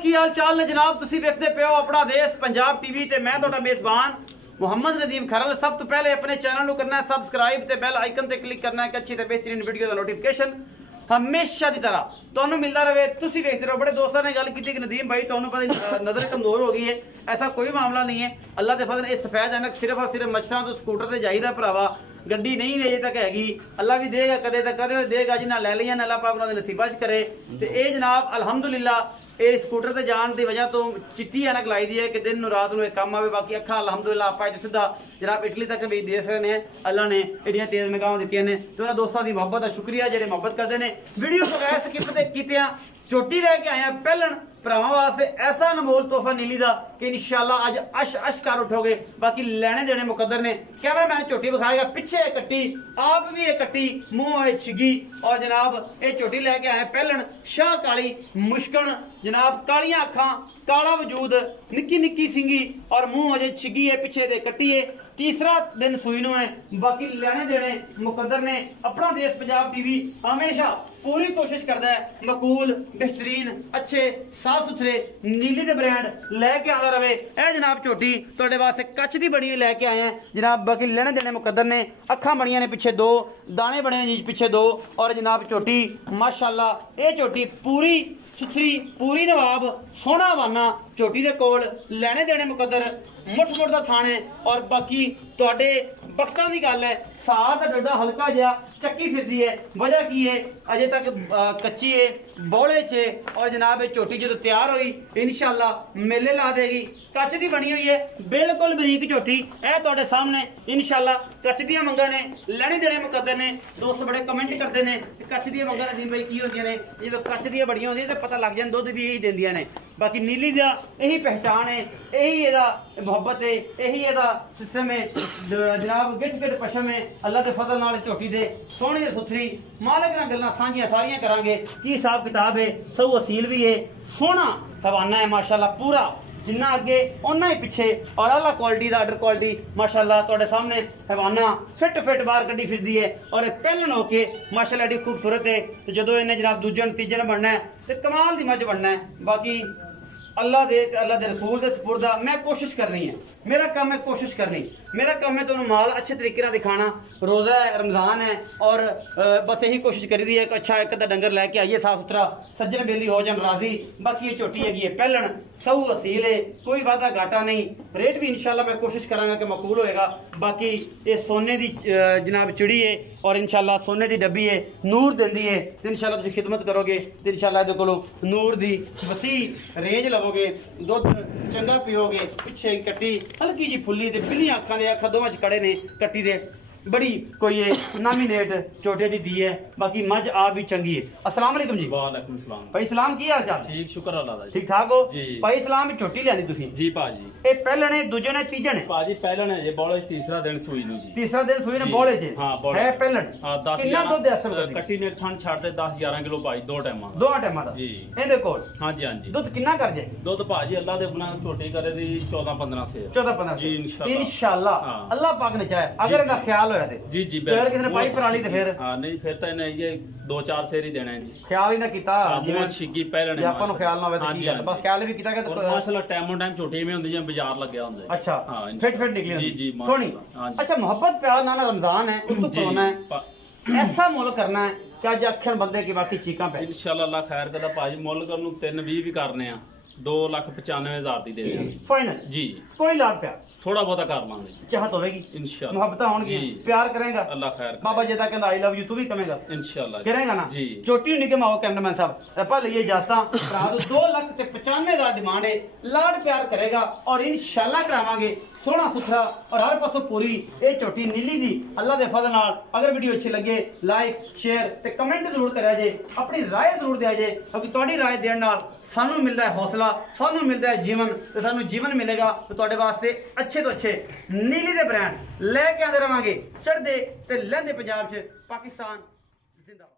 की हाल चाल ने जनाब, तुसी वेखदे पे हो अपना देश पंजाब टीवी ते मैं तुहाडा मेजबान मुहम्मद नदीम खरल। सब तो पहले अपने चैनल को करना है सबसक्राइब ते बेल आइकन ते क्लिक करना है कि अच्छी ते बेहतरीन वीडियो का नोटिफिकेशन हमेशा की तरह तुहानू मिलता रहे। तुसी वेखदे रहो। बड़े दोस्तों ने गल की कि नदीम भाई तुहानू पता नजर कमजोर हो गई है, ऐसा कोई मामला नहीं है। अल्लाह के फजल इस सफेद ऐनक सिर्फ और सिर्फ मच्छरों तो स्कूटर से जाइदा भरावा, गड्डी नहीं अजे तक हैगी। अल्लाह भी देगा कदे तक कदे देगा, जिन्हें लै लिया अल्लाह पाक उन्होंने नसीबा च करे। तो ये जनाब अल्हम्दुलिल्लाह ये स्कूटर से जाने की वजह तो चिट्टी ऐनक लाई दी है कि दिन रात में काम आवे। बाकी अखा अल्हम्दुलिल्लाह आप सीधा जनाब इटली तक भी दे सकते हैं। अल्लाह ने एडियां तेज निगाहां दित्तियां ने। तो उन्होंने दोस्तों की मोहब्बत का शुक्रिया जो मोहब्बत करते हैं। वीडियो बगैर स्किप कीतियां चोटी लैके आए हैं पहलन भरावां वास्ते ऐसा अनमोल तोहफा नीली दा कि इंशाअल्लाह अज अश अश कर उठोगे। बाकी लेने देने मुकद्दर ने। कैमरामैन चोटी विखाएगा, पीछे कट्टी आप भी ये कट्टी मुंह है छिगी। और जनाब ये चोटी लैके आए पहलन शाह काली मुश्कन जनाब, कालियां अखां काला वजूद निक्की निक्की सिंगी और मुंह अजे छिगी है, पीछे दे कट्टी है। तीसरा दिन सुई नु है। बाकी लेने देने मुकद्दर ने। अपना देश पंजाब टीवी हमेशा पूरी कोशिश करता है मकूल बेहतरीन अच्छे साफ सुथरे नीली दे ब्रांड लैके आता रहे। ए जनाब चोटी तुहाडे वास्ते कच दी बनी लैके आए हैं जनाब। बाकी लेने देने मुकद्दर ने। अखां बनियां ने पीछे दो, दाने बने जी पीछे दो। और जनाब चोटी माशाअल्लाह ये चोटी पूरी सुथरी पूरी नवाब सोना वाना चोटी दे कोल लेने देने मुकद्दर मुठ मुठ दा थाने। और बाकी तुहाडे वक्तां दी गल है, सार दा डड्डा हल्का जिहा चक्की फिरदी है। वजह की है अजे तक कच्ची है बौले च। और जनाब ये चोटी जो तैयार हुई इंशाअल्लाह मेले ला देगी। कच दी बनी हुई है बिल्कुल बरीक चोटी है तुहाडे सामने इंशाअल्लाह। कच दियां मंगां ने लेने देने मुकद्दर ने। दोस्त बड़े कमेंट करते हैं कि कच दियां मंगां नदीम भाई की होंदियां ने। जो कच दियां बड़ियां होंदियां तो पता लग जाए दुध भी यही देंदियां ने। बाकी नीली दा यही पहचान है, यही एदा मोहब्बत है, यही एदा सिस्टम है जनाब। गिट गिट पशम है अल्लाह के फजल नाल चोटी दे सोहनी ते सुथरी मालिक नाल गल्लां साझियां सारियां करांगे। की हिसाब किताब है, सौ असील भी है, सोहना हवाना है माशाअल्लाह पूरा जिन्ना अगे उन्ना ही पिछे। और अल्लाह क्वालिटी का आर्डर क्वालिटी माशाअल्लाह तुहाडे सामने हवाना फिट फिट बाहर कड्डी फिरदी है। और पहलन होके माशाअल्लाह एडी खूबसूरत है। तो जदों इन्हें जनाब दूजन तीजन बनना है तो कमाल दी मज बनना है। बाकी अल्लाह दे रसूल दे सपुर्दा मैं कोशिश करनी है। मेरा काम है कोशिश करनी। मेरा काम है तुहानू माल अच्छे तरीके नाल दिखाना। रोज़ा है, रमज़ान है और बस यही कोशिश करी दी है कि अच्छा एक अद्धा डंगर लैके आइए साफ सुथरा, सज्जन बेली हो जान राजी। बाकी ये चोटी हैगी है पहलन सऊ असील है, कोई वादा घाटा नहीं। रेट भी इंशाअल्लाह मैं कोशिश करांगा कि मकबूल होएगा। बाकी ये सोने की जनाब चिड़ी है और इंशाअल्लाह सोने की डब्बी है, नूर देंदी है। तो इंशाअल्लाह तुसीं खिदमत करोगे तो इंशाअल्लाह इहदे कोलों नूर दी वसी रेंज लवोगे, दुध चंगा पियोगे। पिछे कट्टी हल्की जी फुल्ली ते बिल्लियां अखां दे अखां दोवां च कड़े ने कट्टी दे बड़ी कोई ये नामिनेट चोटे दी दी है। बाकी मज आप भी चंगी है। अस्सलाम वालेकुम जी। वालेकुम सलाम भाई सलाम की हाल चाल? ठीक शुक्र अल्लाह दा। ठीक ठाक हो जी। भाई सलाम चोटी लियानी तुसी? जी भाजी। ए पहले ने दूजे ने तीजे ने? भाजी पहले ने जे बोले तीसरा दिन सुई नु जी। तीसरा दिन सुई ने बोले जे। हां बोले है पहले। हां 10 कितना दूध दे असर करदी? कट्टी ने ठंड छाड़ दे 10 11 किलो भाई दो टाइमां दो टाइमां दा जी। एदे कोल हां जी हां जी। दूध कितना कर जाए? दूध भाजी अल्लाह दे बना छोटी करे दी 14 15 से 14 15 जी इंशाअल्लाह अल्लाह पाक ने चाहे अगर इनका ख्याल होया ते जी जी फिर किसी ने पाई पराली ते फिर हां नहीं फिर तो इन्हें ये 2-4 शेर ही देना है जी। ख्याल ही ना कीता जिवें छिगी पहले ने आपन ख्याल ना होवे ते ठीक है। बस ख्याल भी कीता कि माशाल्लाह टाइमो टाइम छोटी में हुंदी जे बाजार लगया हुंदा। अच्छा हां फिट फिट निकली जी जी सोनी। अच्छा मोहब्बत प्यार ना रमजान है उतो कोरोना है ऐसा मुल्क करना है कि अज अखन बंदे की बाकी चीकां पे इंशाअल्लाह अल्लाह खैर करदा भाजी मुल्क नूं 320 भी करने आ 2,95,000 दी दे देंगे फाइनल जी। कोई लाड प्यार थोड़ा बहुता कर लांगे चाहत होगी इंशाअल्लाह मोहब्बत होंगी प्यार करेगा अल्लाह खैर बाबा जेदा कहंदा आई लव यू तू भी कहेगा इंशाअल्लाह करेगा ना जी। चोटी नहीं के माओ कैमरामैन साहब अपा लिए जाता भरा 2,95,000 डिमांड है। लाड प्यार करेगा और इंशाअल्लाह करावांगे सोना सुथरा और हर पासों पूरी ये चोटी नीली दी अल्लाह दे फजल नाल। अगर वीडियो अच्छी लगे लाइक शेयर ते कमेंट जरूर करा जे, अपनी राय जरूर दिया जे क्योंकि तुहाडी राय देने नाल सानू मिलता है हौसला, सानू मिलता है जीवन ते सानू जीवन मिलेगा तो तुहाडे वास्ते अच्छे तो अच्छे नीली दे ब्रांड लैके आंदे रवांगे चढ़दे ते लैंदे पंजाब च पाकिस्तान जिंदाबाद।